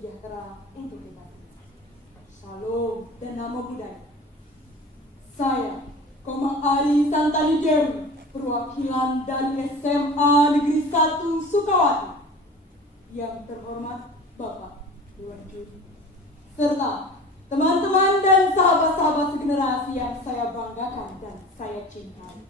sejahtera untuk kita. Salam dan nama budaya. Saya, Ari Santani Dewi, perwakilan dari SMA Negeri 1 Sukawati. Yang terhormat Bapak Dewan Juri, serta teman-teman dan sahabat-sahabat segenerasi yang saya banggakan dan saya cintai.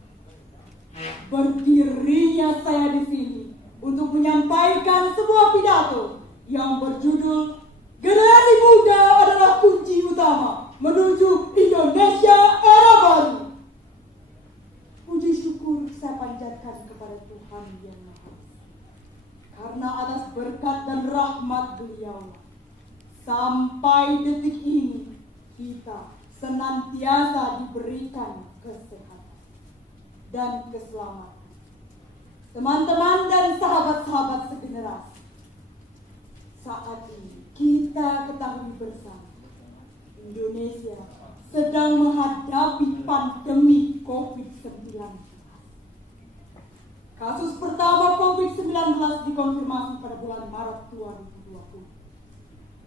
Berdirinya saya di sini untuk menyampaikan sebuah pidato yang berjudul "Generasi Muda adalah Kunci Utama Menuju Indonesia Era Baru". Puji syukur saya panjatkan kepada Tuhan Yang Maha Esa, karena atas berkat dan rahmat Beliau sampai detik ini kita senantiasa diberikan kesehatan dan keselamatan. Teman-teman dan sahabat-sahabat segenerasi, saat ini kita ketahui bersama, Indonesia sedang menghadapi pandemi COVID-19. Kasus pertama COVID-19 dikonfirmasi pada bulan Maret 2020.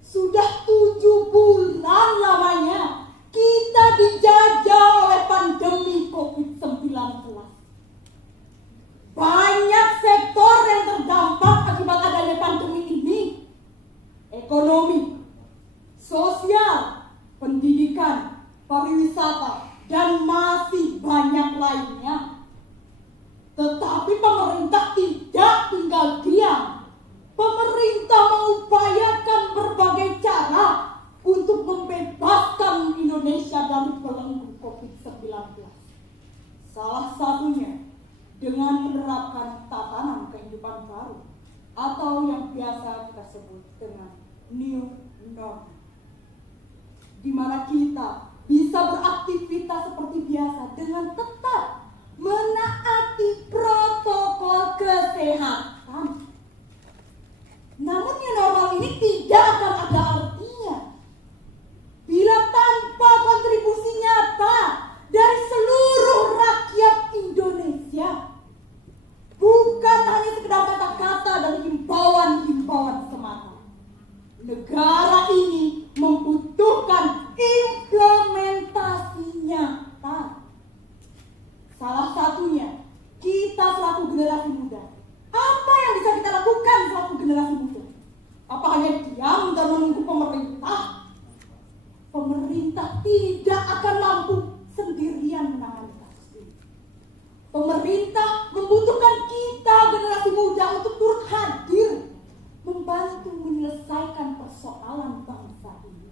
Sudah 7 bulan lamanya kita dijajah oleh pandemi COVID-19. Banyak sektor yang terdampak akibat adanya pandemi ini. Ekonomi, sosial, pendidikan, pariwisata, dan masih banyak lainnya. Tetapi pemerintah tidak tinggal diam. Pemerintah mengupayakan berbagai cara untuk membebaskan Indonesia dari belenggu COVID-19. Salah satunya dengan menerapkan tatanan kehidupan baru atau yang biasa kita sebut dengan new normal, di mana kita bisa beraktivitas seperti biasa dengan tetap menaati protokol kesehatan. Namun new normal ini tidak akan ada artinya bila tanpa kontribusi nyata dari seluruh rakyat Indonesia. Bukan hanya sekedar kata-kata dan himbauan-himbauan semata. Negara ini membutuhkan implementasi nyata. Salah satunya, kita selaku generasi muda. Apa yang bisa kita lakukan selaku generasi muda? Apa hanya diam dan menunggu pemerintah? Pemerintah tidak akan mampu sendirian menangani kasus ini. Pemerintah membutuhkan kita generasi muda untuk turut hadir, membantu menyelesaikan persoalan bangsa ini.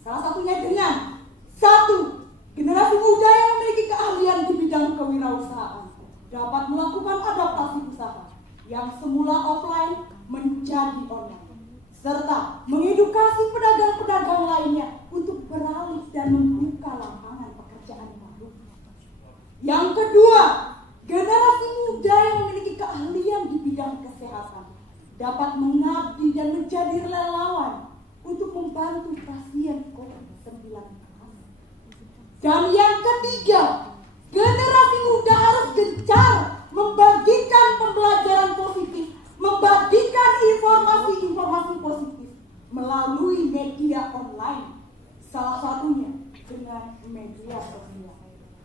Salah satunya dengan 1. Generasi muda yang memiliki keahlian di bidang kewirausahaan dapat melakukan adaptasi usaha yang semula offline menjadi online, serta mengedukasi pedagang-pedagang lainnya untuk beralih dan membuka lapangan pekerjaan baru. Yang kedua, generasi muda yang memiliki keahlian di bidang kesehatan dapat mengabdi dan menjadi relawan untuk membantu pasien COVID-19. Dan yang ketiga, generasi muda harus gencar membagikan pembelajaran positif, membagikan informasi-informasi positif melalui media online, salah satunya dengan media sosial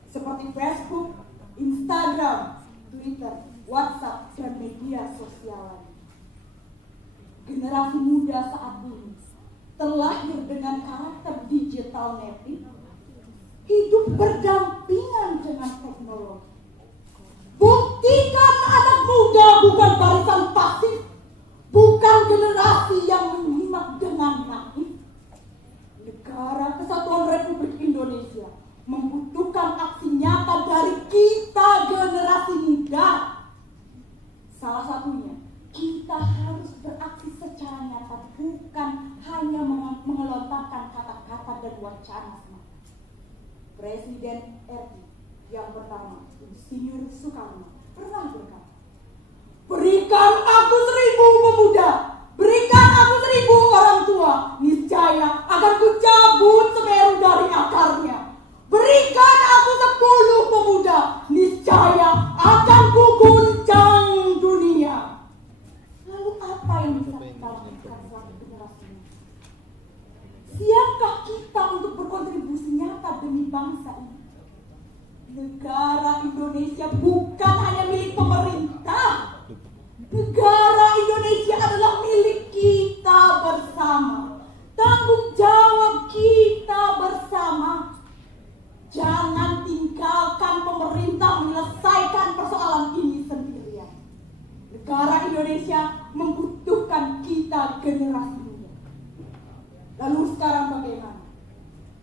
seperti Facebook, Instagram, Twitter, WhatsApp, dan media sosial lain. Generasi muda saat ini terlahir dengan karakter digital native, hidup berdampingan dengan teknologi. Buktikan anak muda bukan barisan pasif, bukan generasi yang menyimak dengan naif. Negara Kesatuan Republik Indonesia membutuhkan aksi nyata dari kita generasi muda. Salah satunya, kita harus beraksi secara nyata, bukan hanya mengelontarkan kata-kata dan wacana semata. Presiden RI yang pertama, Insinyur Soekarno, pernah berkata, "Berikan aku 1000 pemuda, berikan aku 1000 orang tua, niscaya akan kucabut Semeru dari akarnya. Berikan aku 10 pemuda, niscaya akan kuguncang dunia." Lalu apa yang bisa kita lakukan selaku generasi muda? bangsa ini. Negara Indonesia bukan hanya milik pemerintah. Negara Indonesia adalah milik kita bersama. Tanggung jawab kita bersama. Jangan tinggalkan pemerintah menyelesaikan persoalan ini sendirian. Negara Indonesia membutuhkan kita generasi muda. Lalu sekarang bagaimana?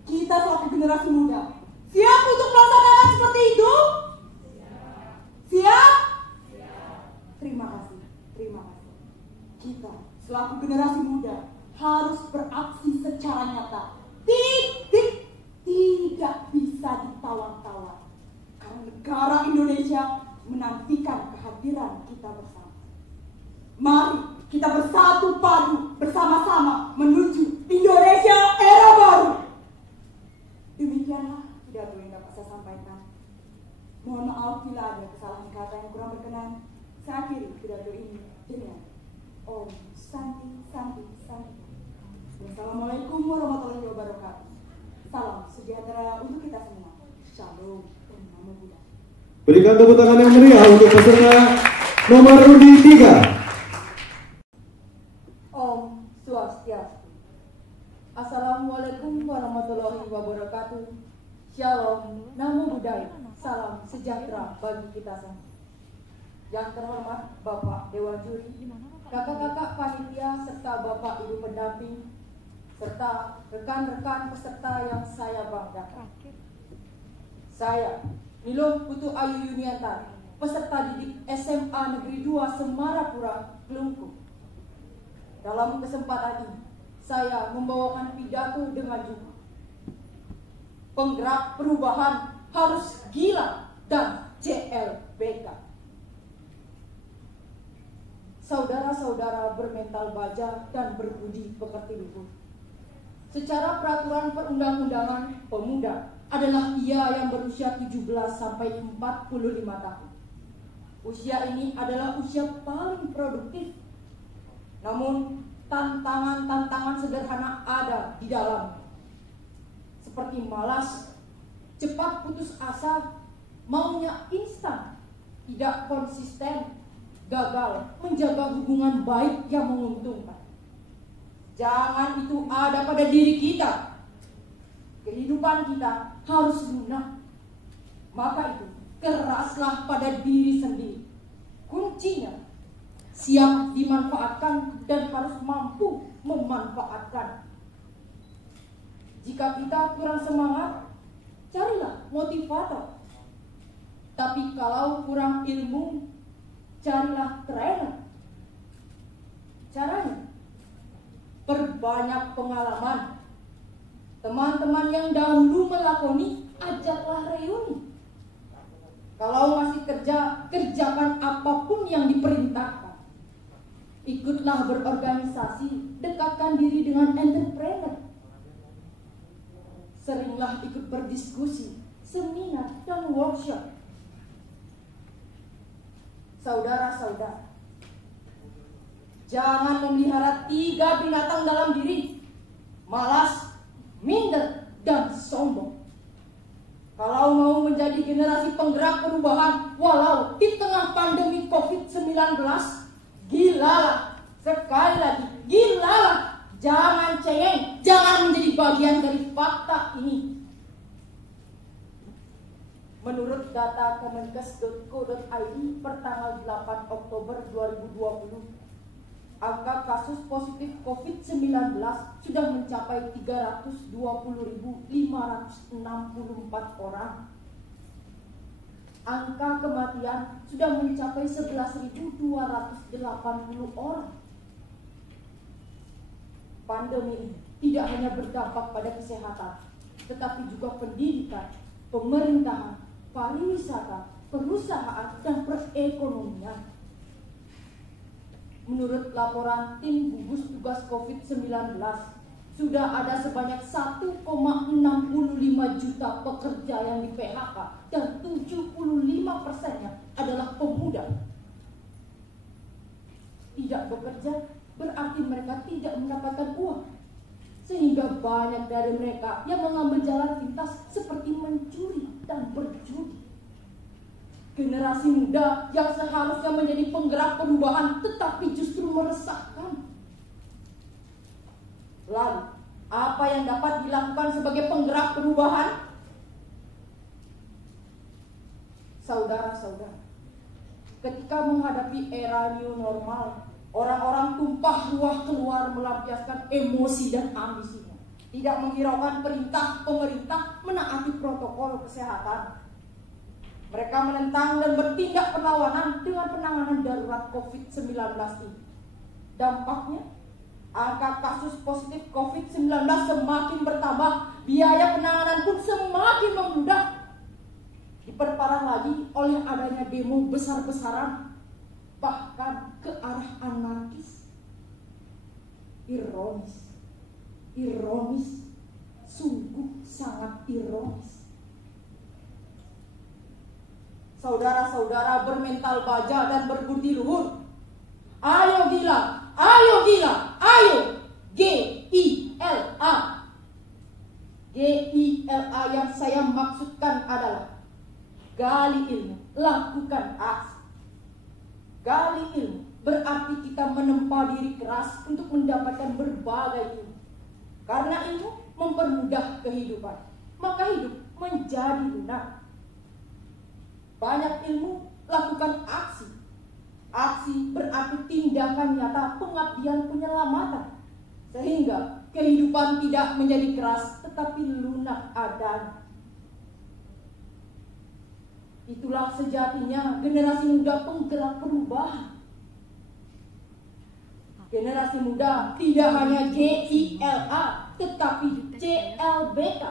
Kita selaku generasi muda siap untuk melaksanakan seperti itu? Siap? Terima kasih. Kita selaku generasi muda harus beraksi secara nyata. Tidak bisa ditawar-tawar. Karena negara Indonesia menantikan kehadiran kita bersama. Mari kita bersatu padu bersama-sama menuju Indonesia era baru. Demikianlah pidato yang dapat saya sampaikan. Mohon maaf bila ada kesalahan kata yang kurang berkenan. Saya akhiri pidato ini dengan Om Santi. Wassalamualaikum warahmatullahi wabarakatuh. Salam sejahtera untuk kita semua. Shalom. Namo Buddhaya. Berikan tepuk tangan yang meriah untuk peserta nomor urut 3. Om Swastiastu. Assalamualaikum warahmatullahi wabarakatuh. Shalom, Namo Buddhaya. Salam sejahtera bagi kita semua. Yang terhormat Bapak Dewan Juri, kakak-kakak panitia serta Bapak Ibu pendamping, serta rekan-rekan peserta yang saya banggakan. Saya, Nilo Putu Ayu Yuniantari, peserta didik SMA Negeri 2 Semarapura, Kelungkung. Dalam kesempatan ini, saya membawakan pidato dengan judul Penggerak Perubahan Harus Gila dan CLBK. Saudara-saudara bermental baja dan berbudi pekerti luhur. Secara peraturan perundang-undangan, pemuda adalah ia yang berusia 17 sampai 45 tahun. Usia ini adalah usia paling produktif. Namun, tantangan-tantangan sederhana ada di dalam. Seperti malas, cepat putus asa, maunya instan, tidak konsisten, gagal menjaga hubungan baik yang menguntungkan. Jangan itu ada pada diri kita. Kehidupan kita harus lunak. Maka itu, keraslah pada diri sendiri. Kuncinya, siap dimanfaatkan dan harus mampu memanfaatkan. Jika kita kurang semangat, carilah motivator. Tapi kalau kurang ilmu, carilah trainer. Caranya, perbanyak pengalaman. Teman-teman yang dahulu melakoni, ajaklah reuni. Kalau masih kerja, kerjakan apapun yang diperintahkan. Ikutlah berorganisasi, dekatkan diri dengan entrepreneur. Seringlah ikut berdiskusi, seminar, dan workshop. Saudara-saudara, jangan memelihara 3 binatang dalam diri: malas, minder, dan sombong. Kalau mau menjadi generasi penggerak perubahan walau di tengah pandemi COVID-19, gilalah. Sekali lagi, gilalah. Jangan cengeng, jangan menjadi bagian dari fakta ini. Menurut data kemenkes.co.id per tanggal 8 Oktober 2020, angka kasus positif COVID-19 sudah mencapai 320.564 orang. Angka kematian sudah mencapai 11.280 orang. Pandemi ini tidak hanya berdampak pada kesehatan, tetapi juga pendidikan, pemerintahan, pariwisata, perusahaan, dan perekonomian. Menurut laporan tim gugus tugas COVID-19, sudah ada sebanyak 1,65 juta pekerja yang di PHK dan 75%-nya adalah pemuda. Tidak bekerja berarti mereka tidak mendapatkan uang. sehingga banyak dari mereka yang mengambil jalan pintas seperti mencuri dan berjudi. Generasi muda yang seharusnya menjadi penggerak perubahan tetapi justru meresahkan. Lalu, apa yang dapat dilakukan sebagai penggerak perubahan? Saudara-saudara, ketika menghadapi era new normal, orang-orang tumpah ruah keluar melampiaskan emosi dan ambisinya. Tidak menghiraukan perintah pemerintah menaati protokol kesehatan. Mereka menentang dan bertindak perlawanan dengan penanganan darurat COVID-19 ini. Dampaknya, angka kasus positif COVID-19 semakin bertambah, biaya penanganan pun semakin membludak. Diperparah lagi oleh adanya demo besar-besaran, bahkan ke arah anarkis. Ironis, sungguh sangat ironis. Saudara-saudara bermental baja dan berbudi luhur, ayo gila, ayo G-I-L-A. G-I-L-A yang saya maksudkan adalah gali ilmu, lakukan aksi. Gali ilmu berarti kita menempa diri keras untuk mendapatkan berbagai ilmu. Karena ilmu mempermudah kehidupan, maka hidup menjadi lunak. Banyak ilmu, lakukan aksi. Aksi berarti tindakan nyata pengabdian penyelamatan. Sehingga kehidupan tidak menjadi keras tetapi lunak adanya. Itulah sejatinya generasi muda penggerak perubahan. Generasi muda tidak hanya GILA, tetapi CLBK.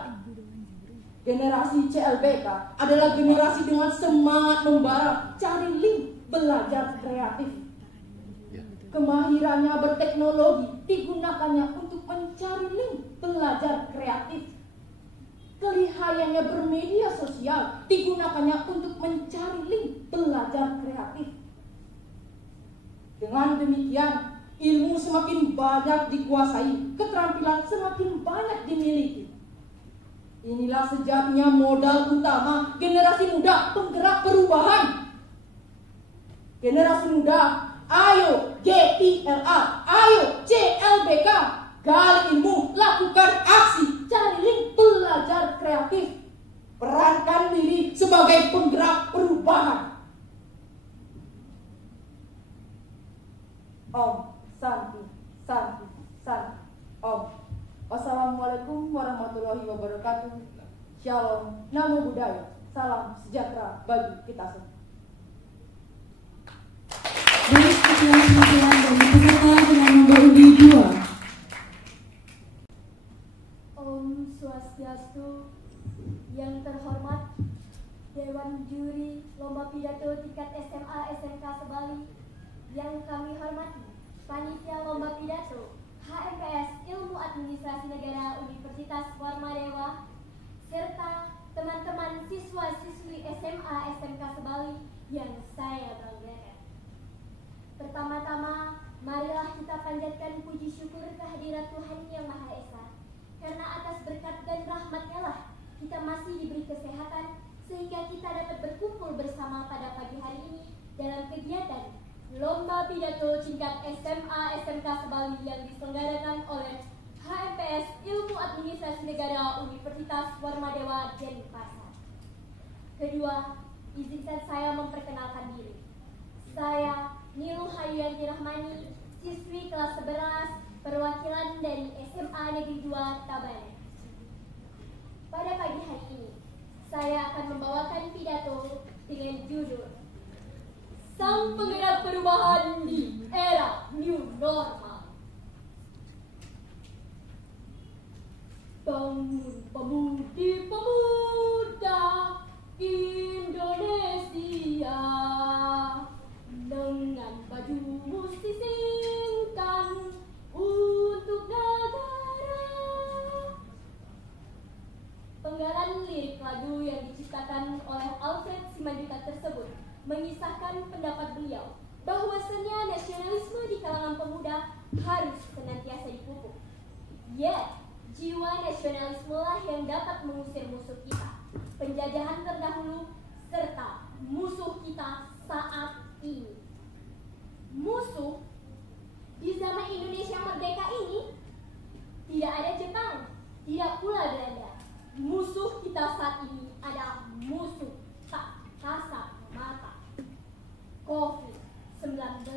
Generasi CLBK adalah generasi dengan semangat membara, cari link, belajar kreatif. Kemahirannya berteknologi digunakannya untuk mencari link, belajar kreatif. Kelihayannya bermedia sosial digunakannya untuk mencari link, belajar kreatif. Dengan demikian, ilmu semakin banyak dikuasai, keterampilan semakin banyak dimiliki. Inilah sejatinya modal utama generasi muda penggerak perubahan. Generasi muda, ayo GILA, ayo CLBK, gali ilmu, lakukan aksi, cari link, belajar kreatif. Perankan diri sebagai penggerak perubahan. Om Santi, Santi, Santi, Om. Wassalamualaikum warahmatullahi wabarakatuh. Shalom, namo buddhaya, salam sejahtera bagi kita semua. Baik, sekian penampilan dari peserta dengan nomor undi 2. Om Swastiastu. Yang terhormat Dewan Juri Lomba Pidato tingkat SMA SMK Sebali, yang kami hormati Panitia Lomba Pidato HMPS Ilmu Administrasi Negara Universitas Warmadewa, serta teman-teman siswa-siswi SMA SMK Sebali yang saya banggakan. Pertama-tama, marilah kita panjatkan puji syukur kehadirat Tuhan Yang Maha Esa, karena atas berkat dan rahmat-Nya lah kita masih diberi kesehatan sehingga kita dapat berkumpul bersama pada pagi hari ini dalam kegiatan Lomba Pidato tingkat SMA SMK Sebali yang diselenggarakan oleh HMPS Ilmu Administrasi Negara Universitas Warmadewa Denpasar. Kedua, izinkan saya memperkenalkan diri. Saya Nilu Hayuyanti Rahmani, siswi kelas 11 perwakilan dari SMA Negeri 2 Tabanan. Pada pagi hari ini, saya akan membawakan pidato dengan judul Sang Penggerak Perubahan di Era New Normal. Bangun pemudi-pemuda Indonesia dengan baju musti singkan untuk negara. Penggalan lirik lagu yang diciptakan oleh Alfred Simanjuntak tersebut mengisahkan pendapat beliau bahwasanya nasionalisme di kalangan pemuda harus senantiasa dipupuk. Yet, Jiwa nasionalisme lah yang dapat mengusir musuh kita, penjajahan terdahulu, serta musuh kita saat ini. Musuh di zaman Indonesia merdeka ini tidak ada Jepang, tidak pula Belanda. Musuh kita saat ini adalah musuh tak kasat mata, COVID-19.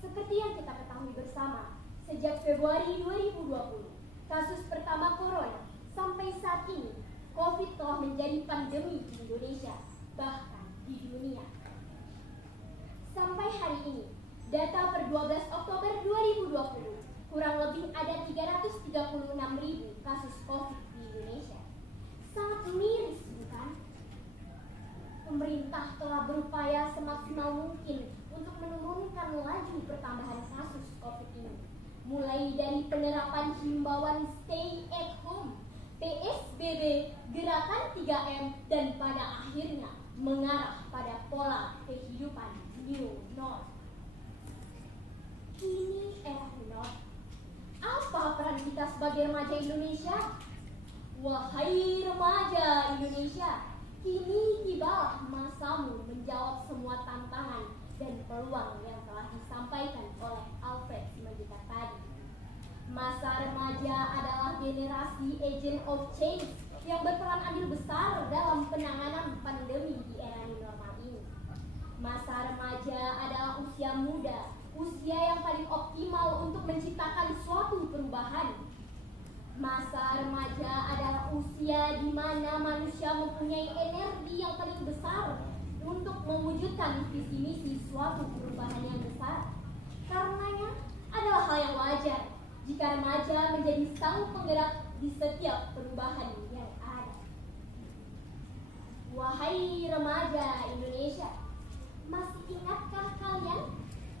Seperti yang kita ketahui bersama, sejak Februari 2020, kasus pertama corona sampai saat ini, COVID telah menjadi pandemi di Indonesia, bahkan di dunia. Sampai hari ini, data per 12 Oktober 2020, kurang lebih ada 336.000 kasus COVID di Indonesia. Sangat miris, bukan? Pemerintah telah berupaya semaksimal mungkin untuk menurunkan laju pertambahan kasus COVID ini. Mulai dari penerapan himbauan stay at home, PSBB, gerakan 3M, dan pada akhirnya mengarah pada pola kehidupan new normal. Kini era new normal. Apa peran kita sebagai remaja Indonesia? Wahai remaja Indonesia, kini tibalah masamu menjawab semua tantangan dan peluang yang telah disampaikan oleh Alfred Simanjuntak tadi. Masa remaja adalah generasi agent of change yang berperan andil besar dalam penanganan pandemi di era new normal ini. Masa remaja adalah usia muda, usia yang paling optimal untuk menciptakan suatu perubahan. Masa remaja adalah usia di mana manusia mempunyai energi yang paling besar untuk mewujudkan visi misi suatu perubahan yang besar. Karenanya adalah hal yang wajar jika remaja menjadi sang penggerak di setiap perubahan yang ada. Wahai remaja Indonesia, masih ingatkah kalian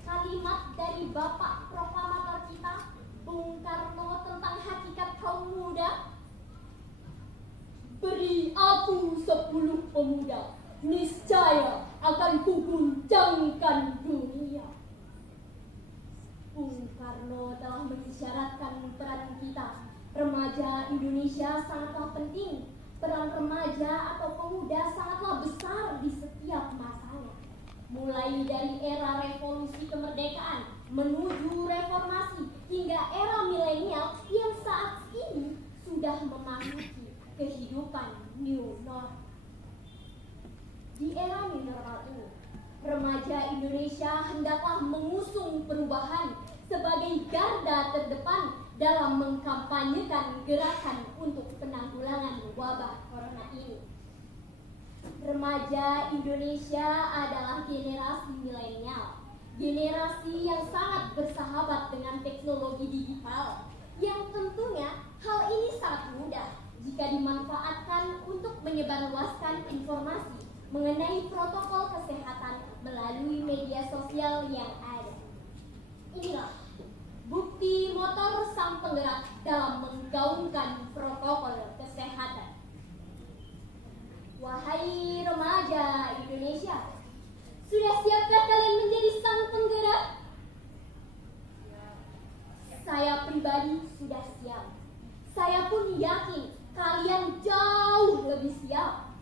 kalimat dari Bapak Proklamator kita, Bung Karno, tentang hakikat kaum muda? Beri aku 10 pemuda, niscaya akan kuguncangkan dunia. Bung Karno telah mengisyaratkan peran kita, remaja Indonesia, sangatlah penting. Peran remaja atau pemuda sangatlah besar di setiap masanya. Mulai dari era revolusi kemerdekaan menuju reformasi hingga era milenial yang saat ini sudah memasuki kehidupan new normal. Di era new normal ini, remaja Indonesia hendaklah mengusung perubahan sebagai garda terdepan dalam mengkampanyekan gerakan untuk penanggulangan wabah corona ini. Remaja Indonesia adalah generasi milenial, generasi yang sangat bersahabat dengan teknologi digital, yang tentunya hal ini sangat mudah jika dimanfaatkan untuk menyebarluaskan informasi mengenai protokol kesehatan melalui media sosial yang ada. Inilah bukti motor sang penggerak dalam menggaungkan protokol kesehatan. Wahai remaja Indonesia, sudah siapkah kalian menjadi sang penggerak? Saya pribadi sudah siap. Saya pun yakin kalian jauh lebih siap.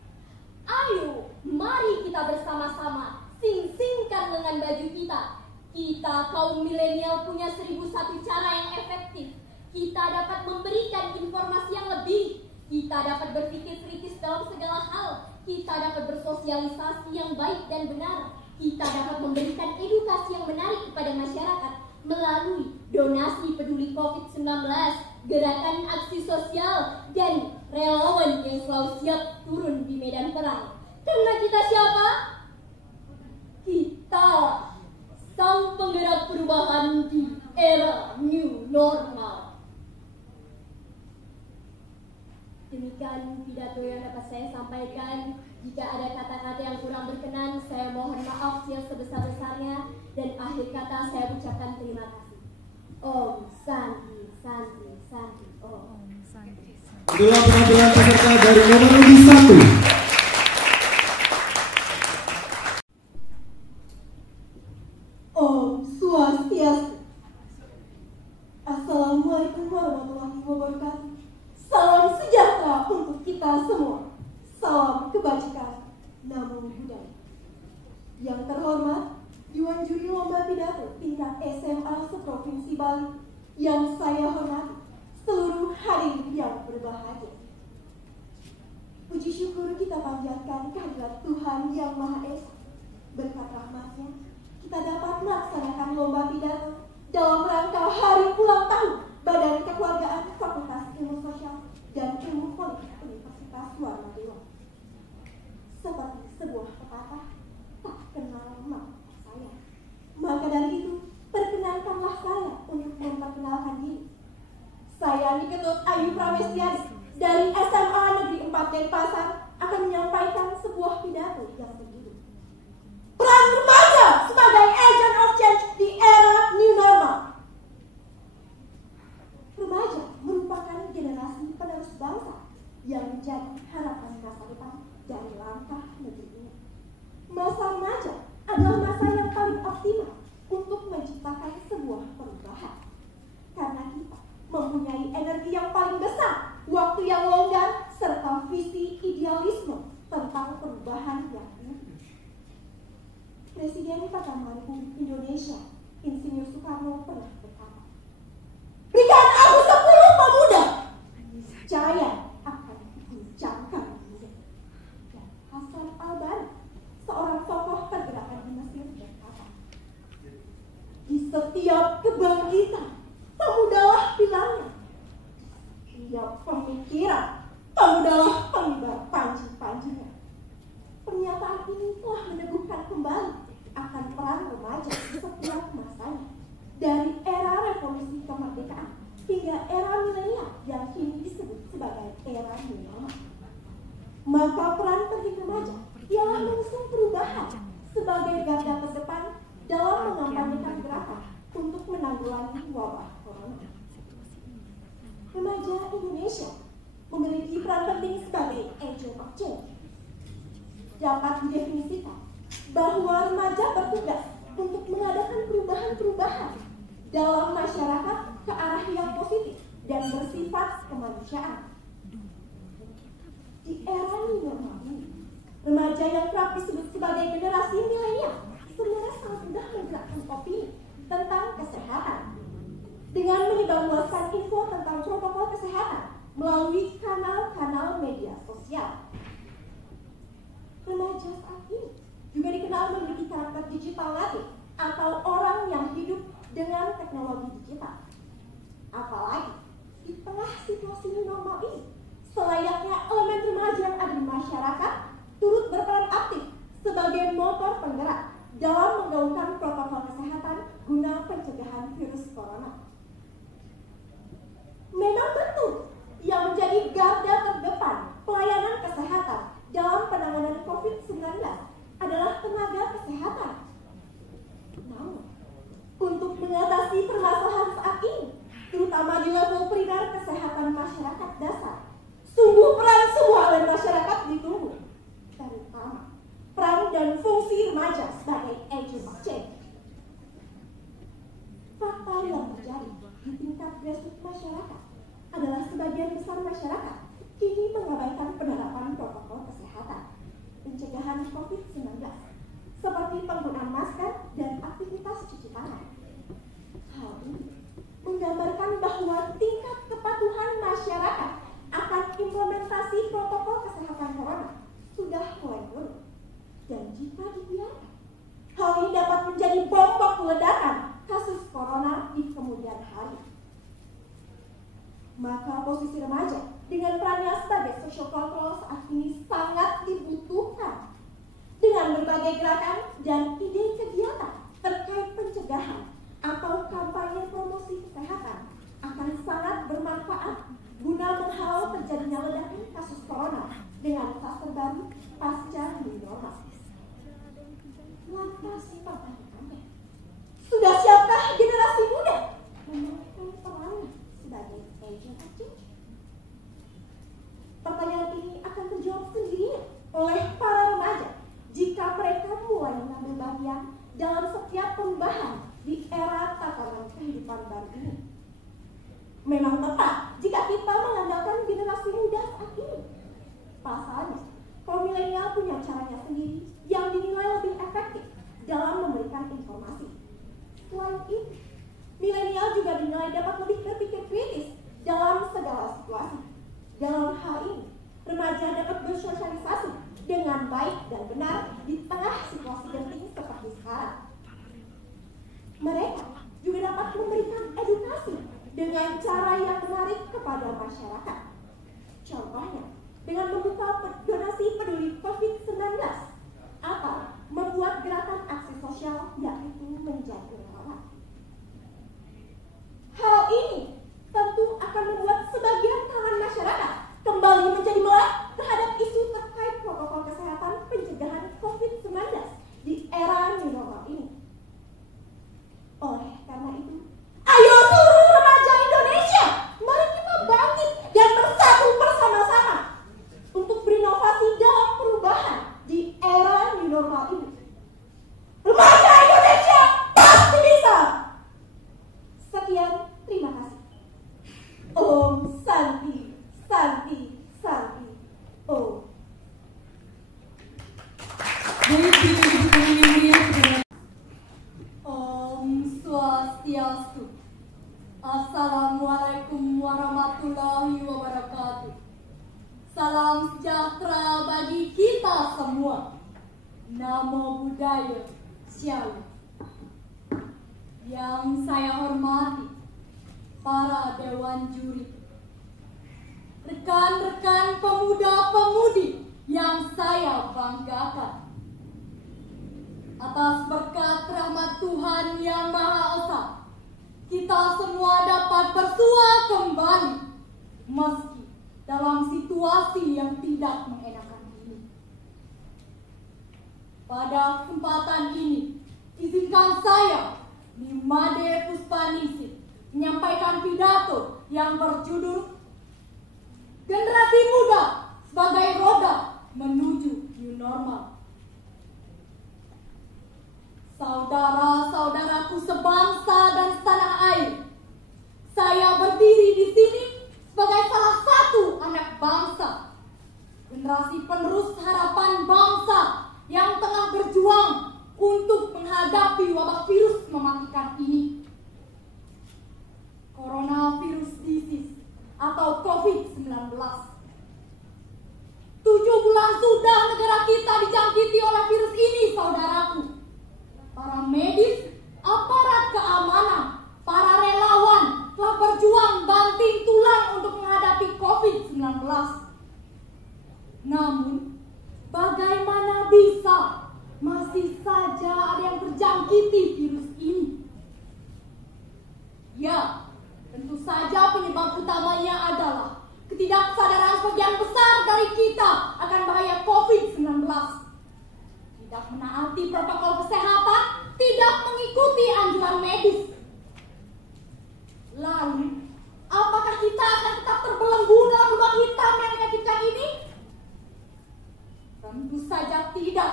Ayo, mari kita bersama-sama sing-singkan lengan baju kita. Kita kaum milenial punya 1001 cara yang efektif. Kita dapat memberikan informasi yang lebih. Kita dapat berpikir kritis dalam segala hal. Kita dapat bersosialisasi yang baik dan benar. Kita dapat memberikan edukasi yang menarik kepada masyarakat melalui donasi peduli COVID-19, gerakan aksi sosial, dan relawan yang selalu siap turun di medan perang. Karena kita siapa? Kita sang penggerak perubahan di era new normal. Demikian pidato yang dapat saya sampaikan. Jika ada kata-kata yang kurang berkenan, saya mohon maaf yang sebesar-besarnya. Dan akhir kata saya ucapkan terima kasih. Om Santi, Santi, Santi, Om Santi, Santi. Itulah penampilan peserta dari nomor urut 1. Om Swastiastu. Assalamualaikum Assalamualaikum warahmatullahi wabarakatuh. Salam sejahtera untuk kita semua. Salam kebajikan, namo buddhaya. Yang terhormat, Dewan Juri Lomba Pidato tingkat SMA seprovinsi Bali, yang saya hormati, seluruh hadirin yang berbahagia. Puji syukur kita panjatkan kehadirat Tuhan Yang Maha Esa. Berkat rahmat-Nya, kita dapat melaksanakan lomba pidato dalam rangka hari ulang tahun Badan Kekeluargaan Fakultas Ilmu Sosial dan Ilmu Politik Universitas Warna-Dewa. Seperti sebuah pepatah, tak kenal maka saya. Maka dari itu, perkenankanlah saya untuk memperkenalkan diri. Saya Niketut Ayu Pramestiani dari SMA Negeri 4 Denpasar akan menyampaikan sebuah pidato yang berjudul Peran Remaja sebagai Agent of Change di Era New Normal. Remaja merupakan generasi penerus bangsa yang menjadi harapan masa depan dari langkah negeri ini. Masa remaja adalah masa yang paling optimal untuk menciptakan sebuah perubahan. Karena kita mempunyai energi yang paling besar, waktu yang longgar, serta visi idealisme tentang perubahan yang tinggi. Presiden pertama Republik Indonesia, Insinyur Soekarno pernah berkata, "Berikan aku 10 pemuda, jaya akan diguncangkan dunia." Dan Hasan al-Banna, seorang tokoh pergerakan di Mesir, berkata, "Di setiap kebangkitan, pemudalah pilangnya. Setiap pemikiran, pemudalah pengibar panji-panjinya." Pernyataan ini telah meneguhkan kembali akan peran remaja setiap masanya, dari era revolusi kemerdekaan hingga era milenial yang kini disebut sebagai era new normal. Maka peran penting remaja ialah mengusung perubahan sebagai garda terdepan dalam mengampanyekan gerakan untuk menanggulangi wabah corona. Remaja Indonesia memiliki peran penting sebagai agent of change. Dapat didefinisikan bahwa remaja bertugas untuk mengadakan perubahan-perubahan dalam masyarakat ke arah yang positif dan bersifat kemanusiaan. Di era new normal ini, remaja yang kerap disebut sebagai generasi milenial sebenarnya sangat mudah menggerakkan opini tentang kesehatan dengan menyebarluaskan info tentang protokol kesehatan melalui kanal-kanal media sosial. Remaja saat ini juga dikenal memiliki karakter digital native atau orang yang hidup dengan teknologi digital. Apalagi di tengah situasi new normal ini, selayaknya elemen remaja yang ada di masyarakat turut berperan aktif sebagai motor penggerak dalam menggaungkan protokol kesehatan guna pencegahan virus corona. Memang betul yang menjadi garda terdepan pelayanan kesehatan dalam penanganan COVID-19 adalah tenaga kesehatan. Namun, untuk mengatasi permasalahan saat ini, terutama di level primer kesehatan masyarakat dasar, sungguh peran semua elemen masyarakat ditunggu, terutama peran dan fungsi remaja sebagai agent of change. Fakta yang terjadi di tingkat grassroots masyarakat adalah sebagian besar masyarakat kini mengabaikan penerapan protokol kesehatan, pencegahan COVID-19, seperti penggunaan masker dan aktivitas cuci tangan. Hal ini menggambarkan bahwa tingkat kepatuhan masyarakat akan implementasi protokol kesehatan corona sudah mulai turun. Dan jika dibiarkan, hal ini dapat menjadi bom waktu ledakan kasus corona di kemudian hari. Maka posisi remaja dengan perannya sebagai social control saat ini sangat dibutuhkan. Dengan berbagai gerakan dan ide kegiatan terkait pencegahan atau kampanye promosi kesehatan akan sangat bermanfaat guna menghalau terjadinya ledakan kasus corona dengan fase baru pasca new normal. Lantas pertanyaannya, sudah siapkah generasi muda memainkan perannya sebagai agent of change? Pertanyaan ini akan terjawab sendiri oleh para remaja jika mereka mulai mengambil bagian dalam setiap perubahan di era tatanan kehidupan baru ini. memang tepat jika kita mengandalkan generasi muda saat ini. Pasalnya, kaum milenial punya caranya sendiri yang dinilai lebih efektif dalam memberikan informasi. Selain itu, milenial juga dinilai dapat lebih berpikir kritis dalam segala situasi. Dalam hal ini, remaja dapat bersosialisasi dengan baik dan benar di tengah situasi genting seperti sekarang. Mereka juga dapat memberikan edukasi dengan cara yang menarik kepada masyarakat. Contohnya, dengan membuka donasi peduli COVID-19 atau membuat gerakan aksi sosial yaitu menjadi relawan. Hal ini tentu akan membuat sebagian kalangan masyarakat kembali menjadi melek terhadap isu terkait protokol kesehatan pencegahan COVID-19 di era new normal ini. Oleh karena itu, ayo seluruh remaja Indonesia, mari kita bangkit dan bersatu bersama-sama untuk berinovasi dalam perubahan di era new normal ini. Remaja Indonesia pasti bisa! Sekian, terima kasih. Om Santi, Santi, Santi, Om. Om Swastiastu. Assalamualaikum warahmatullahi wabarakatuh. Salam sejahtera bagi kita semua. Namo Buddhaya, Shalom. Yang saya hormati para dewan juri, rekan-rekan pemuda-pemudi yang saya banggakan. Atas berkat rahmat Tuhan Yang Maha Esa, kita semua dapat bersua kembali meski dalam situasi yang tidak mengenakan ini. Pada kesempatan ini, izinkan saya, Nimade Puspaningsih, menyampaikan pidato yang berjudul Generasi Muda sebagai Roda Menuju New Normal. Saudara-saudaraku sebangsa dan setanah air, saya berdiri di sini sebagai salah satu anak bangsa, generasi penerus harapan bangsa yang tengah berjuang untuk menghadapi wabah virus mematikan ini. Coronavirus disease atau COVID-19. 7 bulan sudah negara kita dijangkiti oleh virus ini, saudaraku. Para medis, aparat keamanan, para relawan telah berjuang banting tulang untuk menghadapi COVID-19. Namun, bagaimana bisa masih saja ada yang terjangkiti virus ini? Ya, tentu saja penyebab utamanya adalah ketidaksadaran sebagian besar dari kita akan bahaya COVID-19. Tidak menaati protokol kesehatan, tidak mengikuti anjuran medis. Lalu, apakah kita akan tetap terbelenggu dalam lubang hitam yang menyakitkan ini? Tentu saja tidak.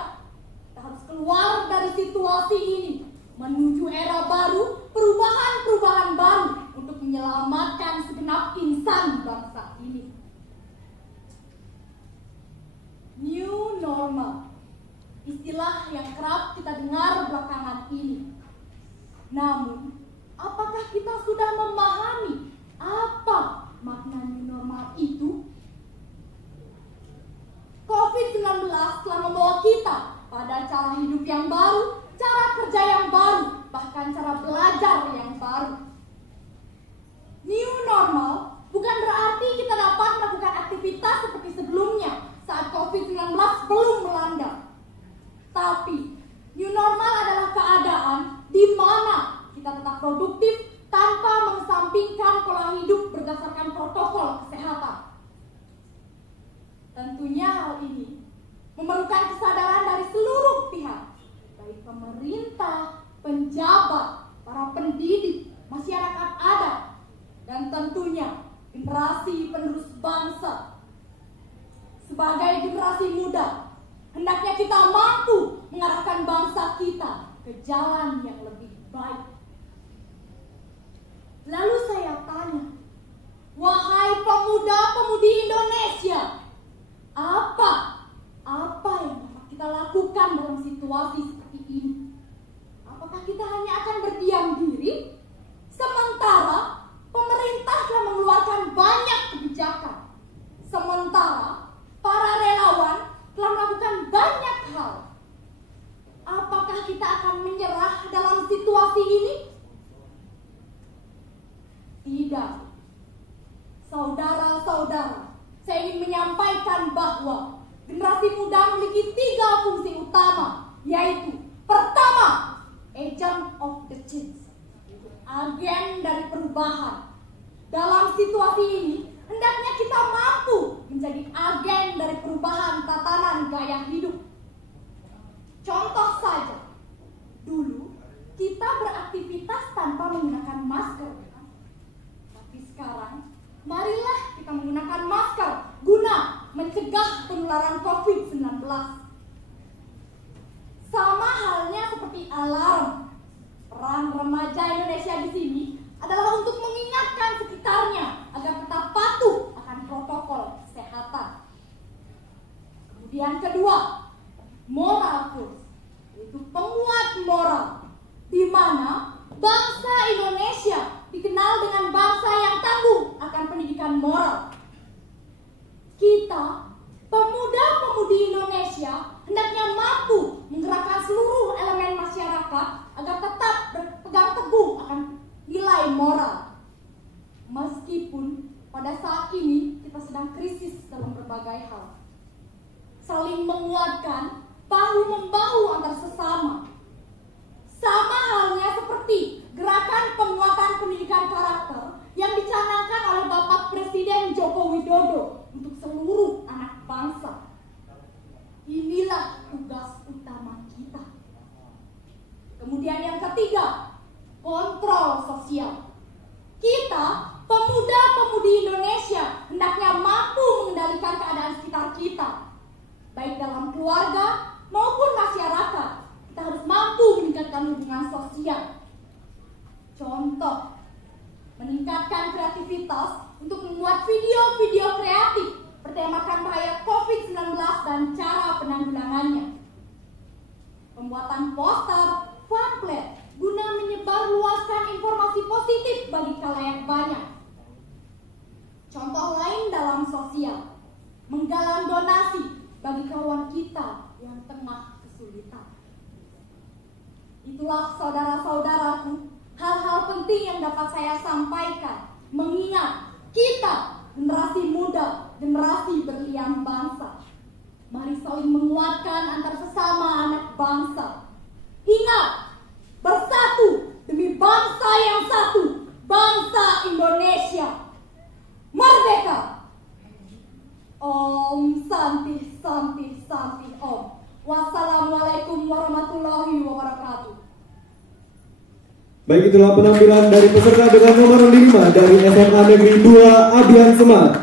Kita harus keluar dari situasi ini, menuju era baru, perubahan-perubahan baru untuk menyelamatkan segenap insan bangsa ini. New normal, istilah yang kerap kita dengar belakangan ini. Namun, apakah kita sudah memahami apa makna new normal itu? COVID-19 telah membawa kita pada cara hidup yang baru, cara kerja yang baru, bahkan cara belajar yang baru. New normal bukan berarti kita dapat melakukan aktivitas seperti sebelumnya saat COVID-19 belum melanda. Tapi, new normal adalah keadaan di mana kita tetap produktif tanpa mengesampingkan pola hidup berdasarkan protokol kesehatan. Tentunya hal ini memerlukan kesadaran dari seluruh pihak, baik pemerintah, penjabat, para pendidik, masyarakat adat, dan tentunya generasi penerus bangsa. Sebagai generasi muda, hendaknya kita mampu mengarahkan bangsa kita ke jalan yang lebih baik. Lalu saya tanya, bahwa generasi muda memiliki 3 fungsi utama, yaitu pertama, agent of the change, agen dari perubahan. Dalam situasi ini, hendaknya kita mampu menjadi agen dari perubahan tatanan gaya hidup. Contoh saja, dulu kita beraktivitas tanpa menggunakan masker. Tapi sekarang, marilah kita menggunakan masker guna mencegah penularan COVID-19. Sama halnya seperti alarm, peran remaja Indonesia di sini adalah untuk mengingatkan sekitarnya agar tetap patuh akan protokol kesehatan. Kemudian kedua, moral force, yaitu penguat moral, di mana bangsa Indonesia dikenal dengan bangsa yang tangguh akan pendidikan moral. Kita, pemuda-pemudi Indonesia, hendaknya mampu menggerakkan seluruh elemen masyarakat agar tetap berpegang teguh akan nilai moral. Meskipun pada saat ini kita sedang krisis dalam berbagai hal. Saling menguatkan, bahu-membahu antar sesama. Sama halnya seperti gerakan penguatan pendidikan karakter yang dicanangkan oleh Bapak Presiden Joko Widodo untuk seluruh anak bangsa. Inilah tugas utama kita. Kemudian yang ketiga, kontrol sosial. Kita, pemuda-pemudi Indonesia, hendaknya mampu mengendalikan keadaan sekitar kita, baik dalam keluarga maupun masyarakat. Kita harus mampu meningkatkan hubungan sosial. Contoh, meningkatkan kreativitas untuk membuat video-video kreatif bertemakan bahaya COVID-19 dan cara penanggulangannya. Pembuatan poster, pamflet guna menyebarluaskan informasi positif bagi khalayak banyak. Contoh lain dalam sosial, menggalang donasi bagi kawan kita yang tengah kesulitan. Itulah saudara-saudaraku, hal-hal penting yang dapat saya sampaikan, mengingat kita generasi muda, generasi berlian bangsa. Mari saling menguatkan antar sesama anak bangsa. Ingat, bersatu demi bangsa yang satu, bangsa Indonesia. Merdeka! Om Santi Santi Santi Om. Wassalamualaikum warahmatullahi wabarakatuh. Baik, itulah penampilan dari peserta dengan nomor 5 dari SMA Negeri 2 Abian Semarang.